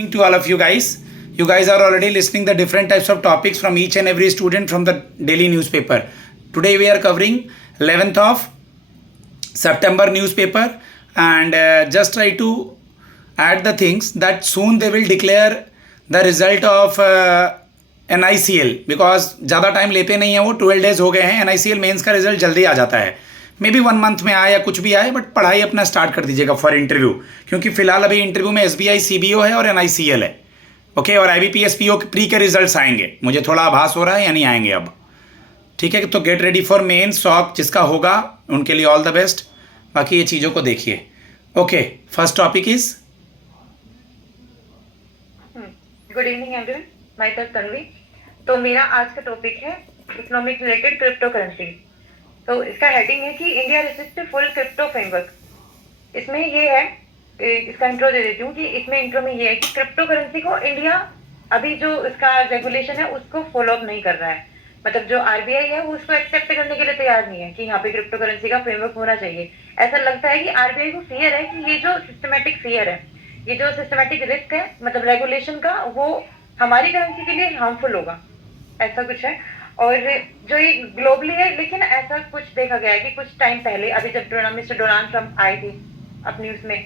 Evening to all of you guys. You guys are already listening the different types of topics from each and every student from the daily newspaper. Today we are covering 11th of September newspaper and just try to add the things that soon they will declare the result of NICL because ज़्यादा time लेते नहीं हैं वो 12 days हो गए हैं NICL mains का result जल्दी आ जाता है मे बी 1 मंथ में आए या कुछ भी आए बट पढ़ाई अपना स्टार्ट कर दीजिएगा फॉर इंटरव्यू क्योंकि फिलहाल अभी इंटरव्यू में SBI CBO है और NICL है ओके और IBPS PO प्री के रिजल्ट्स आएंगे मुझे थोड़ा आभास हो रहा है या नहीं आएंगे अब ठीक है तो गेट रेडी फॉर मेन सॉक जिसका होगा उनके लिए ऑल द बेस्ट बाकी ये चीज़ों को देखिए okay first topic is good evening everyone my self Tanvi तो मेरा आज का टॉपिक है इकोनॉमिक रिलेटेड क्रिप्टो करेंसी तो इसका हेडिंग है कि India resist full crypto framework इसमें ये है इसका इंट्रो दे देती हूँ कि इसमें इंट्रो में ये है कि क्रिप्टो करेंसी को इंडिया अभी जो इसका रेगुलेशन है उसको फॉलो अप नहीं कर रहा है मतलब जो RBI है वो उसको एक्सेप्ट करने के लिए तैयार नहीं है कि यहाँ पे क्रिप्टो करेंसी का फ्रेमवर्क होना चाहिए ऐसा लगता है कि RBI को फियर है कि ये जो सिस्टमेटिक फियर है ये जो सिस्टमेटिक रिस्क है मतलब रेगुलेशन का वो हमारी करेंसी के लिए हार्मफुल होगा ऐसा कुछ है और जो ये ग्लोबली है लेकिन ऐसा कुछ देखा गया है कि कुछ टाइम पहले अभी जब मिस्टर डोनाल्ड ट्रम्प आए थे अपनी उसमें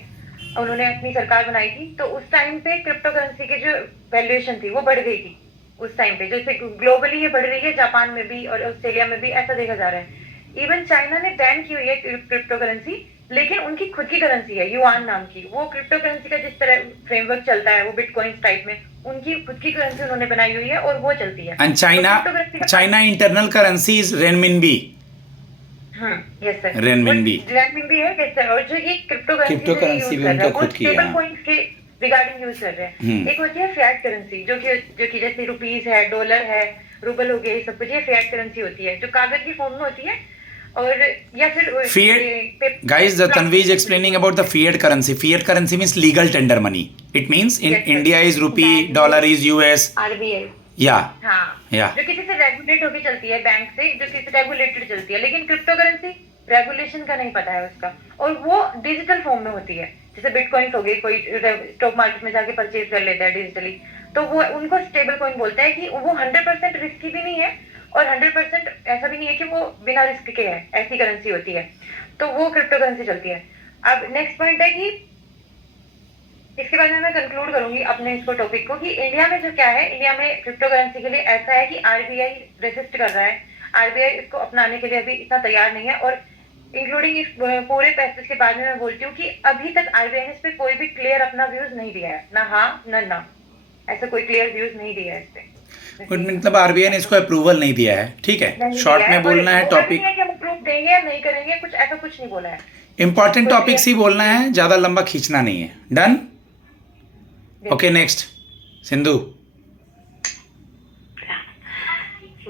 उन्होंने अपनी सरकार बनाई थी तो उस टाइम पे क्रिप्टो करेंसी की जो वैल्यूएशन थी वो बढ़ गई थी उस टाइम पे जैसे ग्लोबली ये बढ़ रही है जापान में भी और ऑस्ट्रेलिया में भी ऐसा देखा जा रहा है इवन चाइना ने बैन की हुई है क्रिप्टो करेंसी लेकिन उनकी खुद की करेंसी है युआन नाम की वो क्रिप्टो करेंसी का जिस तरह फ्रेमवर्क चलता है वो बिटकॉइन टाइप में उनकी खुद की करेंसी उन्होंने बनाई हुई है और वो चलती है and China internal currency is renminbi yes sir renminbi है जैसे और जो ये क्रिप्टो करेंसी भी उनका खुद की है पॉइंट्स के रिगार्डिंग यूज कर रहे हैं एक होती है फिएट करेंसी जो कि जैसे रुपीस है डॉलर है रूबल हो गया ये सब कुछ ये फिएट करेंसी होती है जो कागज की फॉर्म में होती है और या फिर fiat guys the Tanvi is explaining about the fiat currency means legal tender money it means in India is rupee dollar is US RBI yeah जो किसी से रेगुलेट होकर चलती है बैंक से जो किसी से रेगुलेटेड चलती है लेकिन क्रिप्टो करेंसी रेगुलेशन का नहीं पता है उसका और वो डिजिटल फॉर्म में होती है जैसे बिटकॉइंस हो गई कोई स्टॉक मार्केट में जाके परचेज कर लेता है डिजिटली तो वो उनको स्टेबल कॉइन बोलते हैं कि वो 100% रिस्की भी नहीं है और 100% ऐसा भी नहीं है कि वो बिना रिस्क के है ऐसी करेंसी होती है तो वो क्रिप्टो करेंसी चलती है अब नेक्स्ट पॉइंट है कि इसके बाद में मैं कंक्लूड करूंगी अपने इसको टॉपिक को कि इंडिया में जो क्या है इंडिया में क्रिप्टो करेंसी के लिए ऐसा है कि RBI रेसिस्ट कर रहा है RBI इसको अपनाने के लिए अभी इतना तैयार नहीं है और इंक्लूडिंग इस पूरे पैसेज के बाद में मैं बोलती हूँ कि अभी तक RBI ने इस पे कोई भी क्लियर अपना व्यूज नहीं दिया है ना हाँ ना ऐसा कोई क्लियर व्यूज नहीं दिया है इस पे मतलब RBI ने इसको अप्रूवल नहीं दिया है ठीक है शॉर्ट में बोलना है टॉपिक अप्रूव देंगे या नहीं करेंगे कुछ ऐसा कुछ नहीं बोला है इंपॉर्टेंट टॉपिक्स ही बोलना है ज्यादा लंबा खींचना नहीं है done okay next Sindhu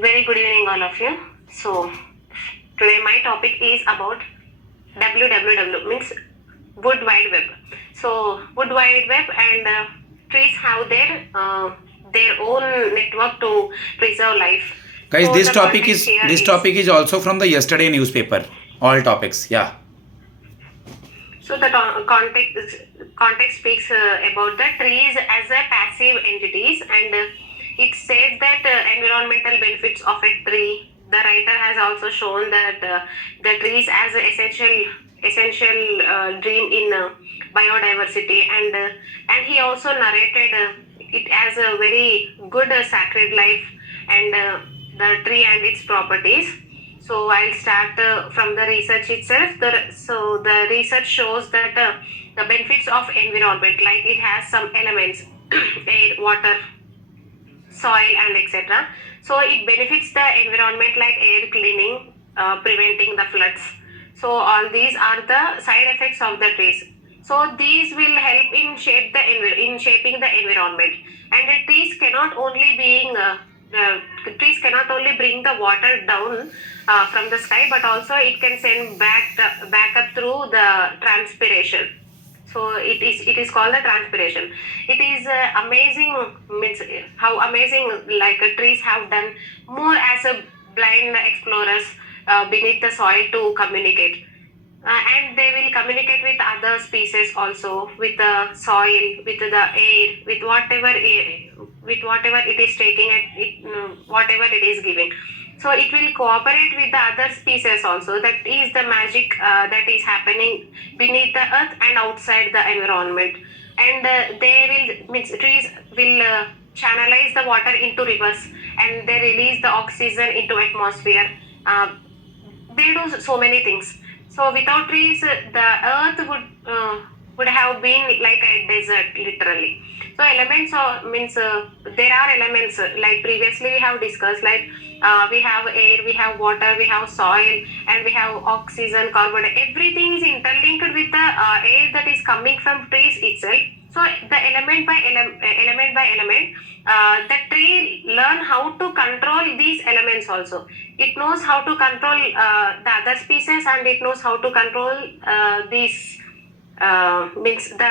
Very good evening all of you. So today my topic is about WWW means World Wide Web. So World Wide Web and trees have their own network to preserve life. Guys, so this topic is also from the yesterday newspaper. All topics, yeah. So the context speaks about the trees as a passive entities and it says that environmental benefits of a tree. The writer has also shown that the trees as an essential dream in biodiversity and he also narrated it as a very good sacred life and the tree and its properties. So I'll start from the research itself. So the research shows that the benefits of environment like it has some elements air, water, soil and etc. So it benefits the environment like air cleaning, preventing the floods. So all these are the side effects of the trees. So these will help in shaping the environment. And the trees cannot only bring the water down from the sky, but also it can send back up through the transpiration. So it is called the transpiration. It is amazing means how amazing like trees have done more as a blind explorers beneath the soil to communicate. and they will communicate with other species also, with the soil, with the air, with whatever it is taking it, whatever it is giving. So it will cooperate with the other species also. That is the magic that is happening beneath the earth and outside the environment. And they will means trees will channelize the water into rivers, and they release the oxygen into atmosphere. uh, they do so many things. So without trees, the earth would have been like a desert, literally. So elements means there are elements like previously we have discussed, like we have air, we have water, we have soil, and we have oxygen, carbon. Everything is interlinked with the air that is coming from trees itself. So the element by element, the tree learn how to control these elements also. It knows how to control the other species, and it knows how to control these means the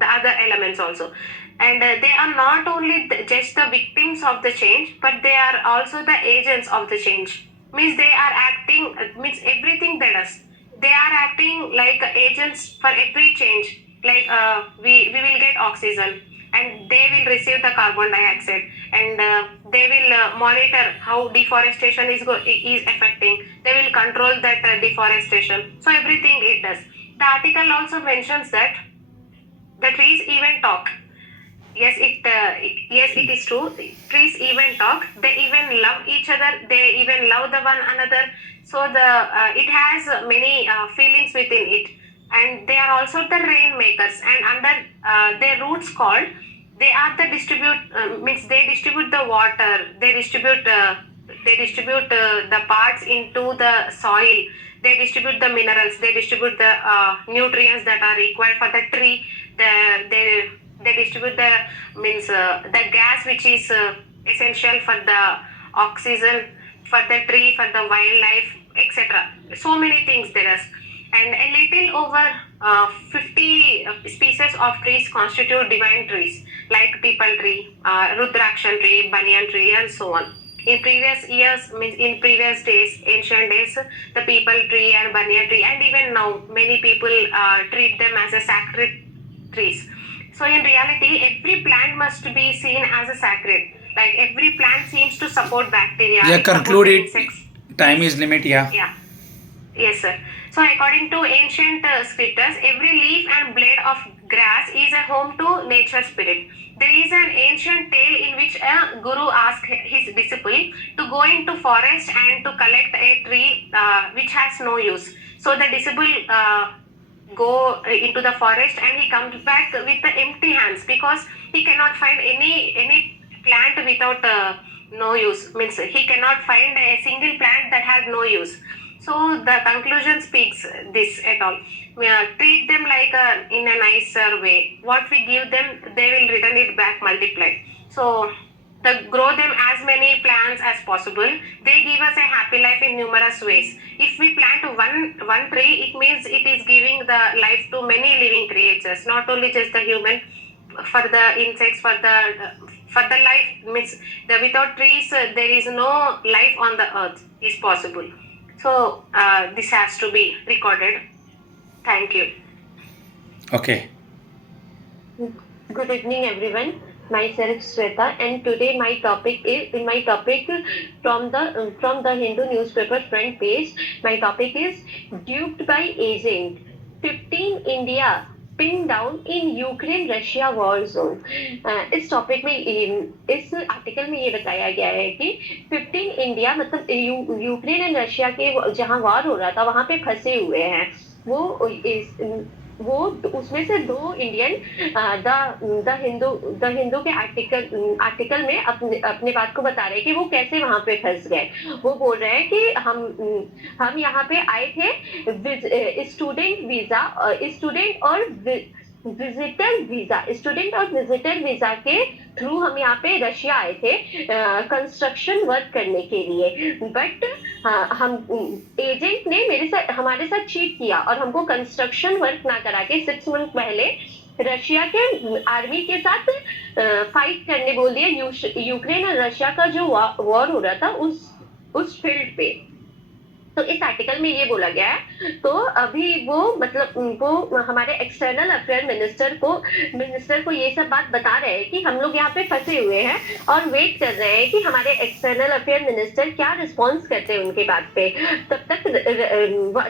other elements also. And they are not only just the victims of the change, but they are also the agents of the change. Means they are acting, means everything they does, they are acting like agents for every change. Like we will get oxygen, and they will receive the carbon dioxide, and they will monitor how deforestation is affecting. They will control that deforestation. So everything it does. The article also mentions that the trees even talk. Yes, it is true. Trees even talk. They even love each other. They even love the one another. So the it has many feelings within it, and they are also the rainmakers. And under their roots called, they are the distribute means they distribute the water. They distribute the parts into the soil. They distribute the minerals. They distribute the nutrients that are required for the tree. They distribute the means the gas which is essential for the oxygen, for the tree, for the wildlife, etc. So many things there is. And a little over 50 species of trees constitute divine trees, like peepal tree, rudrakshan tree, banyan tree, and so on. In previous years, means in previous days, ancient days, the peepal tree and banyan tree, and even now, many people treat them as a sacred trees. So in reality, every plant must be seen as a sacred. Like every plant seems to support bacteria. Yeah, it supports conclude it. insects. Time is limit. Yeah. Yeah. Yes, sir. So, according to ancient scriptures, every leaf and blade of grass is a home to nature spirit. There is an ancient tale in which a guru asked his disciple to go into forest and to collect a tree which has no use. So, the disciple go into the forest, and he comes back with the empty hands, because he cannot find any plant without no use. Means he cannot find a single plant that has no use. So the conclusion speaks this at all. Treat them like in a nicer way. What we give them, they will return it back multiplied. So grow them as many plants as possible. They give us a happy life in numerous ways. If we plant one tree, it means it is giving the life to many living creatures, not only just the human, for the insects, for the life. Means without trees, there is no life on the earth is possible. So this has to be recorded. Thank you. Okay. Good evening, everyone. Myself Sweta, and today my topic from the Hindu newspaper front page. My topic is duped by agent. 15 India pinned down in Ukraine Russia war zone. इस topic में इस article में ये बताया गया है कि 15 India मतलब यूक्रेन एंड रशिया के जहां वॉर हो रहा था वहां पे फंसे हुए हैं. वो उसमें से 2 इंडियन द हिंदू के आर्टिकल में अपने बात को बता रहे हैं कि वो कैसे वहां पे फंस गए. वो बोल रहे हैं कि हम यहाँ पे आए थे स्टूडेंट और विजिटर वीजा के थ्रू हम यहाँ पे रशिया आए थे कंस्ट्रक्शन वर्क करने के लिए. बट हम एजेंट ने हमारे साथ चीट किया और हमको कंस्ट्रक्शन वर्क ना करा के 6 मंथ पहले रशिया के आर्मी के साथ फाइट करने बोल दिया. यूक्रेन और रशिया का जो वॉर हो रहा था उस फील्ड पे. तो इस आर्टिकल में ये बोला गया है। तो अभी वो मतलब वो हमारे एक्सटर्नल अफेयर मिनिस्टर को ये सब बात बता रहे हैं कि हम लोग यहाँ पे फंसे हुए हैं और वेट कर रहे हैं कि हमारे एक्सटर्नल अफेयर मिनिस्टर क्या रिस्पॉन्स करते हैं उनके बात पे। तब तक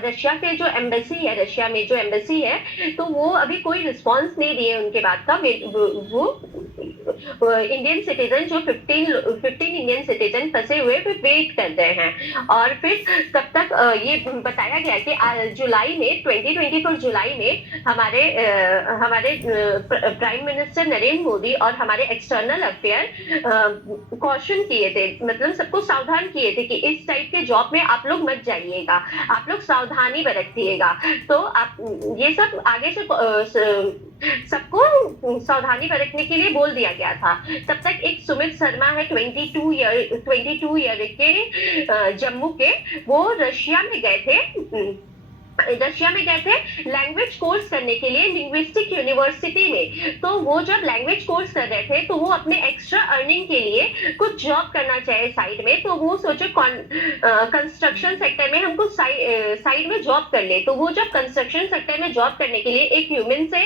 रशिया के जो एम्बेसी है, रशिया में जो एम्बेसी है, तो वो अभी कोई रिस्पॉन्स नहीं दिए उनके बात का। वो इंडियन सिटीजन जो 15 इंडियन सिटीजन फंसे हुए वेट कर रहे हैं। और फिर तब तक ये बताया गया कि जुलाई में 2024 जुलाई में हमारे प्राइम मिनिस्टर नरेंद्र मोदी और हमारे एक्सटर्नल अफेयर कॉशन किए थे, मतलब सबको सावधान किए थे कि इस टाइप के जॉब में आप लोग मत जाइएगा, आप लोग सावधानी बरतिएगा। तो आप ये सब आगे से सबको सावधानी बरतने के लिए बोल दिया गया था। तब तक एक सुमित शर्मा है 22 ईयर के जम्मू के, वो रशिया में गए थे लैंग्वेज कोर्स करने के लिए लिंग्विस्टिक यूनिवर्सिटी में। तो वो जब लैंग्वेज कोर्स कर रहे थे तो वो अपने एक्स्ट्रा अर्निंग के लिए कुछ जॉब करना चाहे साइड में। तो वो सोचे कंस्ट्रक्शन सेक्टर में हमको साइड में जॉब कर ले। तो वो जब कंस्ट्रक्शन सेक्टर में जॉब करने के लिए एक ह्यूमन से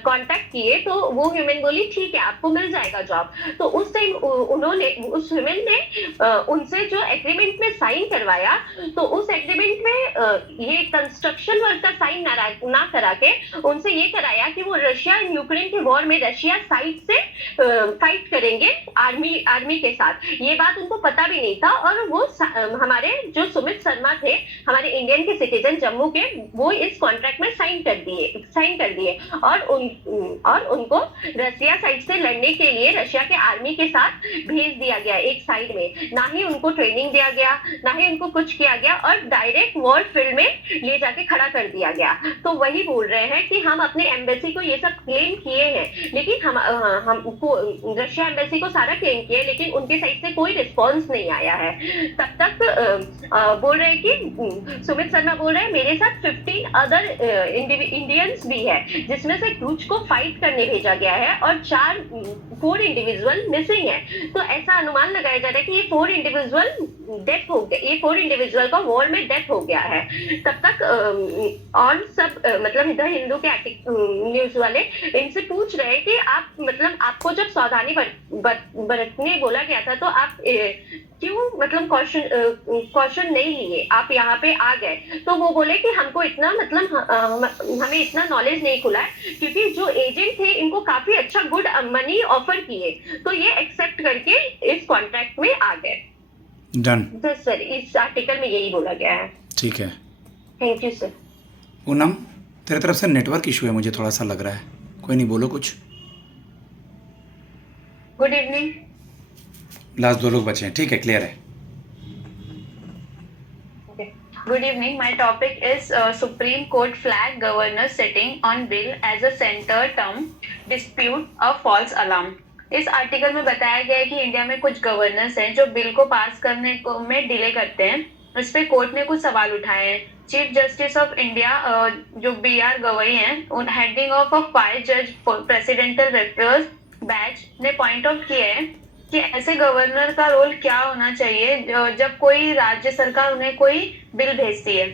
कांटेक्ट किए, तो वो ह्यूमन बोली ठीक है आपको मिल जाएगा जॉब। तो उस टाइम उस ह्यूमन ने उनसे जो एग्रीमेंट में साइन करवाया, तो उस एग्रीमेंट में ये कंस्ट्रक्शन वर्क का साइन ना करा के उनसे ये कराया कि वो रशिया एंड यूक्रेन के वॉर में रशिया साइड से फाइट करेंगे आर्मी के साथ। ये बात उनको पता भी नहीं था। और वो हमारे जो सुमित शर्मा थे, हमारे इंडियन के सिटीजन जम्मू के, वो इस कॉन्ट्रैक्ट में साइन कर दिए और उनको रशिया साइड से लड़ने के लिए रशिया के आर्मी के साथ भेज दिया गया एक साइड में। ना ही उनको ट्रेनिंग दिया गया, ना ही उनको कुछ किया गया, और डायरेक्ट वॉर फील्ड में ले जाके खड़ा कर दिया गया। तो वही बोल रहे हैं कि हम अपने एम्बेसी को ये सब क्लेम किए हैं, लेकिन हमको रशिया एम्बेसी को सारा क्लेम किए, लेकिन उनके साइड से कोई रिस्पॉन्स नहीं आया है। तब तक बोल रहे हैं कि सुमित शर्मा बोल रहे हैं मेरे साथ 15 अदर इंडियंस भी है, जिसमें से कुछ को फाइट करने भेजा गया है और 4 इंडिविजुअल मिसिंग है। तो ऐसा अनुमान लगाया जा रहा है कि ये 4 इंडिविजुअल डेथ हो गया, ये 4 इंडिविजुअल का वॉर में डेथ हो गया है। तब तक और सब मतलब इधर हिंदू के न्यूज वाले इनसे पूछ रहे हैं कि आप मतलब आपको जब सावधानी बरतने बोला गया था, तो आप क्यों मतलब कॉशन नहीं लिए, आप यहाँ पे आ गए। तो वो बोले कि हमको इतना मतलब हमें इतना नॉलेज नहीं खुला है, क्योंकि जो एजेंट थे इनको काफी अच्छा गुड मनी ऑफर किए, तो ये एक्सेप्ट करके इस कॉन्ट्रैक्ट में आ गए। डन। तो सर इस आर्टिकल में यही बोला गया है। ठीक है, थैंक यू सर। पूनम तेरे तरफ से नेटवर्क इशू है मुझे थोड़ा सा लग रहा है, कोई नहीं बोलो कुछ। Good evening. लास्ट 2 लोग बचे हैं, ठीक है, क्लियर है। Good evening. My topic is Supreme Court flag governor sitting on bill as a center term dispute a false alarm. इस आर्टिकल में बताया गया है कि इंडिया में कुछ गवर्नर्स हैं जो बिल को पास करने को में डिले करते हैं। इस पे कोर्ट ने कुछ सवाल उठाए हैं। चीफ जस्टिस ऑफ इंडिया जो BR गवई हैं, उन हेडिंग ऑफ 5 जज प्रेसिडेंशियल रेफरर्स बैच ने पॉइंट आउट किया है कि ऐसे गवर्नर का रोल क्या होना चाहिए जब कोई राज्य सरकार उन्हें कोई बिल भेजती है।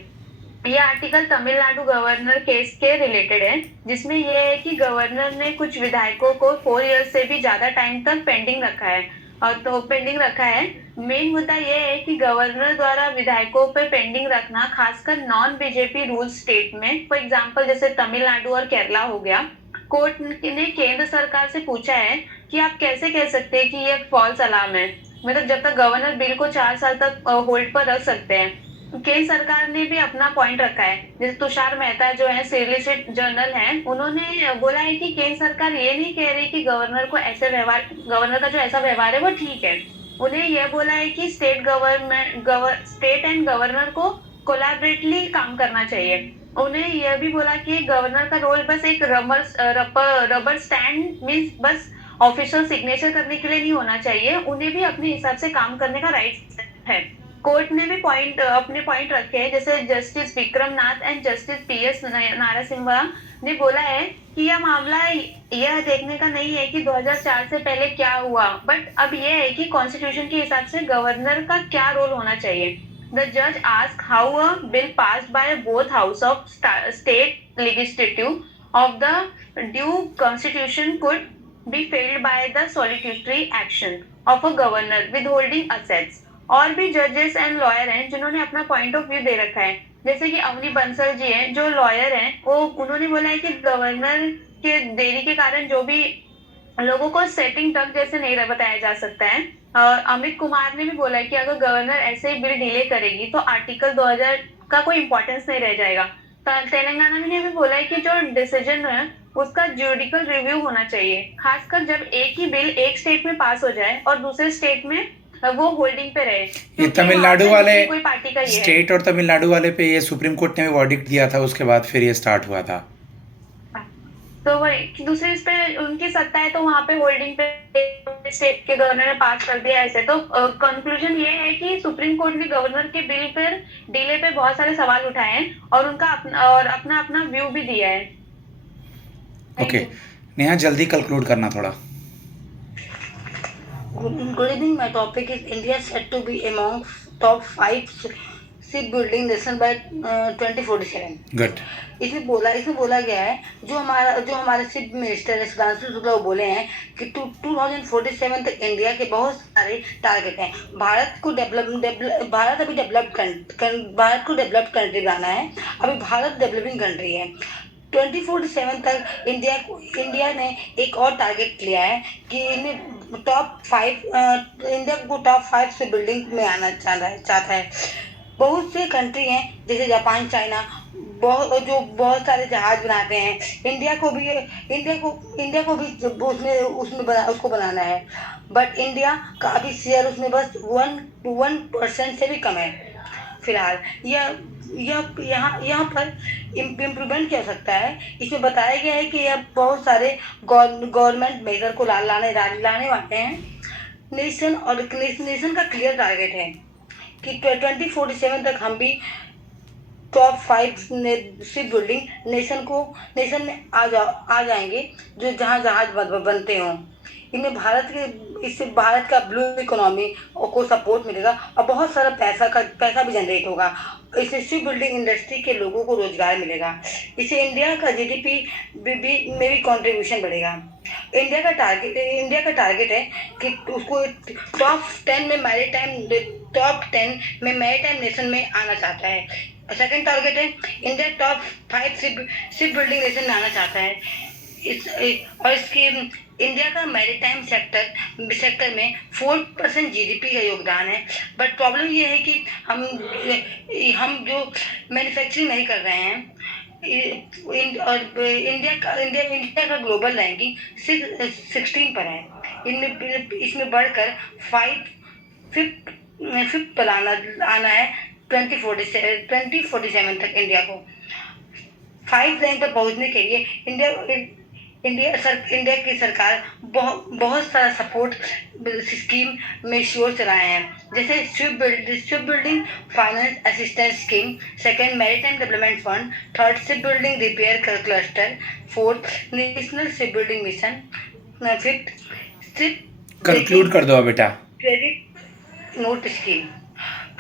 ये आर्टिकल तमिलनाडु गवर्नर केस के रिलेटेड है, जिसमें यह है कि गवर्नर ने कुछ विधायकों को 4 इयर्स से भी ज्यादा टाइम तक पेंडिंग रखा है। मेन मुद्दा यह है कि गवर्नर द्वारा विधायकों पे पेंडिंग रखना, खासकर नॉन बीजेपी रूल स्टेट में, फॉर एग्जांपल जैसे तमिलनाडु और केरला हो गया, कोर्ट ने केंद्र सरकार से पूछा है कि आप कैसे कह सकते हैं कि ये फॉल्स अलार्म है। मतलब जब तक गवर्नर बिल को 4 साल तक होल्ड पर रख सकते हैं। केंद्र सरकार ने भी अपना पॉइंट रखा है। जैसे तुषार मेहता जो है सिलिसिटर जर्नल हैं, उन्होंने बोला है कि केंद्र सरकार ये नहीं कह रही कि गवर्नर का जो ऐसा व्यवहार है वो ठीक है। उन्हें यह बोला है कि स्टेट एंड गवर्नर को कोलैबोरेटली काम करना चाहिए। उन्हें यह भी बोला कि गवर्नर का रोल बस एक रबर स्टैंड मींस बस ऑफिशियल सिग्नेचर करने के लिए नहीं होना चाहिए, उन्हें भी अपने हिसाब से काम करने का राइट है। कोर्ट ने भी अपने पॉइंट रखे हैं। जैसे justice Vikram Nath and justice PS नारासिम्हा ने बोला है कि यह मामला यह देखने का नहीं है कि 2004 से पहले क्या हुआ, बट अब यह है कि कॉन्स्टिट्यूशन के हिसाब से गवर्नर का क्या रोल होना चाहिए। the judge asked how a bill passed by both house of state legislative of the due constitution could be failed by the solitary action of a governor withholding assets. और भी जजेस and lawyer हैं जिन्होंने अपना point of view दे रखा है, जैसे कि अवनी बंसल जी हैं जो लॉयर हैं, वो उन्होंने बोला है कि गवर्नर के देरी के कारण जो भी लोगों को सेटिंग तक जैसे नहीं बताया जा सकता है। अमित कुमार ने भी बोला है कि अगर गवर्नर ऐसे ही बिल डिले करेगी तो आर्टिकल 2000 का कोई इंपॉर्टेंस नहीं रह जाएगा। तेलंगाना में ने भी बोला है कि जो डिसीजन है उसका जुडिकल रिव्यू होना चाहिए, खासकर जब एक ही बिल एक स्टेट में पास हो जाए और दूसरे स्टेट में वो होल्डिंग पे रहे। ये तमिलनाडु वाले कोई पार्टी का ये स्टेट और तमिलनाडु वाले पे ये सुप्रीम कोर्ट ने वर्डिक्ट दिया था, उसके बाद फिर ये स्टार्ट हुआ था। तो वही दूसरे इस पे उनकी सत्ता है तो वहां पे होल्डिंग पे स्टेट के गवर्नर ने पास कर दिया ऐसे। तो कंक्लूजन ये है कि सुप्रीम कोर्ट ने गवर्नर के बिल पर डिले पे बहुत सारे सवाल उठाए हैं और उनका अपना अपना व्यू भी दिया है। ओके नेहा जल्दी कंक्लूड करना थोड़ा। Good evening. My topic is India set to be among top 5 shipbuilding nation by 2047. Good. इसमें बोला गया है जो हमारे शिप मिनिस्टर है सुधांशु शुक्ला वो बोले हैं कि 2047 तक इंडिया के बहुत सारे टारगेट हैं। भारत को डेवलप्ड कंट्री बनाना है। अभी भारत डेवलपिंग कंट्री है। 2047 तक इंडिया ने एक और टारगेट लिया है कि इंडिया को टॉप 5 से बिल्डिंग में आना चाहता है। बहुत से कंट्री हैं जैसे जापान, चाइना, बहुत सारे जहाज बनाते हैं। इंडिया को भी उसको बनाना है, बट इंडिया का अभी शेयर उसमें बस 1% से भी कम है फिलहाल। यहाँ पर इम्प्रूवमेंट क्या हो सकता है, इसमें बताया गया है कि यह बहुत सारे गवर्नमेंट मेजर को लाने वाले हैं। नेशन का क्लियर टारगेट है कि 2047 तक हम भी टॉप 5 शिप बिल्डिंग नेशन में आ जाएंगे जो जहाँ जहाज बनते हों। इससे भारत का ब्लू इकोनॉमी को सपोर्ट मिलेगा और बहुत सारा पैसा भी जनरेट होगा। इससे शिप बिल्डिंग इंडस्ट्री के लोगों को रोजगार मिलेगा। इससे इंडिया का जीडीपी में भी कंट्रीब्यूशन बढ़ेगा। इंडिया का टारगेट है कि उसको टॉप 10 में मैरीटाइम नेशन में आना चाहता है। सेकंड टारगेट है India top 5 ship building nation में आना चाहता है। और इसकी इंडिया का मैरीटाइम सेक्टर में 4% जीडीपी का योगदान है। बट प्रॉब्लम ये है कि हम जो मैन्युफैक्चरिंग नहीं कर रहे हैं। और इंडिया का ग्लोबल रैंकिंग 16 पर है। इसमें बढ़कर 5th पर आना है 2047 तक। इंडिया को 5 रैंक पर पहुंचने के लिए इंडिया की सरकार बहुत सारा सपोर्ट स्कीम में श्योर चलाए हैं, जैसे ship building finance assistance scheme, second maritime development fund, third ship building repair cluster, fourth national ship building mission, fifth ship conclude कर दो बेटा क्रेडिट नोट स्कीम।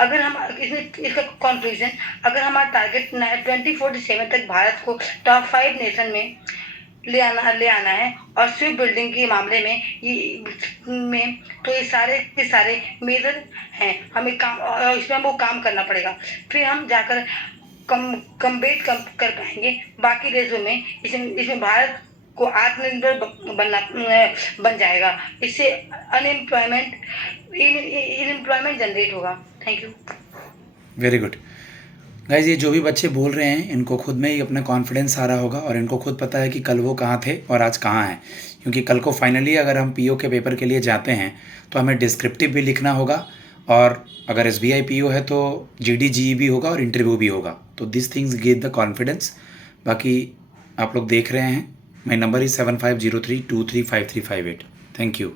अगर हम इसका कंक्लूजन, अगर हमारा टारगेट 2047 तक भारत को टॉप 5 नेशन में ले आना है और शिप बिल्डिंग के मामले में तो ये सारे मेजर हैं। हमें इसमें हमको काम करना पड़ेगा, फिर हम जाकर कम्पीट कर पाएंगे बाकी देशों में। इसमें भारत को आत्मनिर्भर बन जाएगा। इससे इनएम्प्लॉयमेंट जनरेट होगा। Thank you. Very good guys. ये जो भी बच्चे बोल रहे हैं इनको खुद में ही अपना कॉन्फिडेंस आ रहा होगा और इनको खुद पता है कि कल वो कहाँ थे और आज कहाँ हैं, क्योंकि कल को फाइनली अगर हम पीओ के पेपर के लिए जाते हैं तो हमें डिस्क्रिप्टिव भी लिखना होगा और अगर एसबीआई पीओ है तो जीडी जीई भी होगा और इंटरव्यू भी होगा। तो this things give the confidence. बाकी आप लोग देख रहे हैं, my number is 7503235358। Thank you.